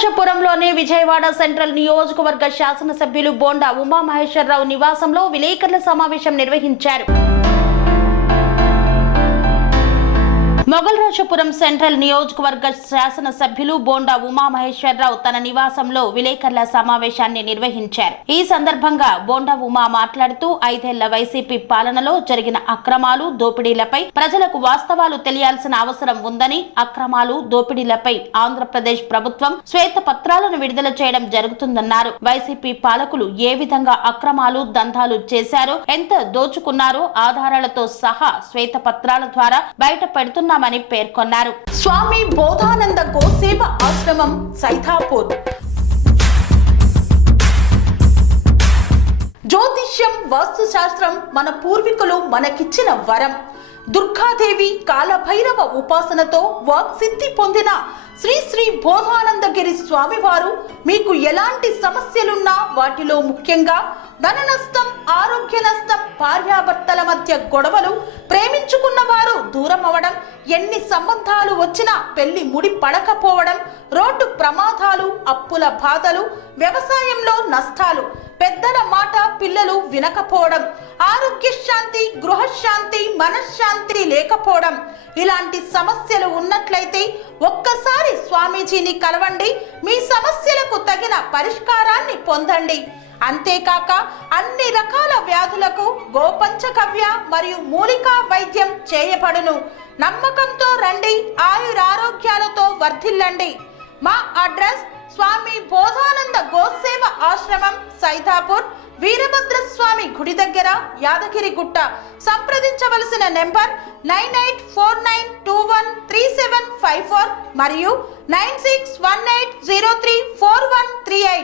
మొగల్రాజపురంలోని Vijayawada central నియోజకవర్గ శాసనసభ్యులు బోండా ఉమామహేశ్వరరావు నివాసంలో విలేకరుల సమావేశం నిర్వహించారు. మొగల్రాజపురం సెంట్రల్ నియోజకవర్గ శాసనసభ్యులు బోండా ఉమామహేశ్వరరావు తన నివాసంలో విలేకరుల సమావేశాన్ని నిర్వహించారు. ఈ సందర్భంగా బోండా ఉమా మాట్లాడుతూ 5 ఏళ్ల వైసీపీ పాలనలో జరిగిన అక్రమాలు, దోపిడీలపై ప్రజలకు వాస్తవాలు తెలియాల్సిన అవసరం ఉందని, అక్రమాలు, దోపిడీలపై ఆంధ్రప్రదేశ్ ప్రభుత్వం శ్వేతపత్రాలను విడుదల చేయడం జరుగుతుందన్నారు. వైసీపీ పాలకులు ఏ విధంగా అక్రమాలు, దందాలు చేశారో, ఎంత దోచుకున్నారో ఆధారాలతో సహా శ్వేతపత్రాల ద్వారా బయట పెడుతున్న పేర్కొన్నారు. స్వామి బోధానంద గోసేవ ఆశ్రమం సైథాపూర్. జ్యోతిష్యం, వాస్తుశాస్త్రం మన పూర్వీకులు మనకిచ్చిన వరం. దుర్గాదేవి, కాలభైరవ ఉపాసనతో వాక్సిద్ధి పొందిన శ్రీ శ్రీ బోధానందగిరి స్వామివారు మీకు ఎలాంటి సమస్యలున్నా, వాటిలో ముఖ్యంగా ధన నష్టం, ఆరోగ్య నష్టం, భార్యాభర్తల మధ్య గొడవలు, ప్రేమించుకున్న వారు దూరం అవడం, ఎన్ని సంబంధాలు వచ్చినా పెళ్లి ముడి పడకపోవడం, రోడ్డు ప్రమాదాలు, అప్పుల బాధలు, వ్యవసాయంలో నష్టాలు, పెద్దల మాట పిల్లలు వినకపోవడం, ఆరోగ్య శాంతి, గృహశాంతి, మనశ్శాంతి లేకపోవడం, ఇలాంటి సమస్యలు ఉన్నట్లయితే ఒక్కసారి స్వామీజీని కలవండి. మీ సమస్యలకు తగిన పరిష్కారాన్ని పొందండి. అంతేకాక అన్ని రకాల వ్యాధులకు గోపంచకవ్య మరియు మూలికా వైద్యం చేయబడును. నమ్మకంతో రండి, ఆయురారోగ్యాలతో వర్ధిల్లండి. మా అడ్రస్ స్వామి బోధానంద గోసేవ ఆశ్రమం, సైథాపూర్, వీరభద్రస్వామి గుడి దగ్గర, యాదగిరిగుట్ట. సంప్రదించవలసిన నెంబర్ 9849213754 మరియు 9618034138.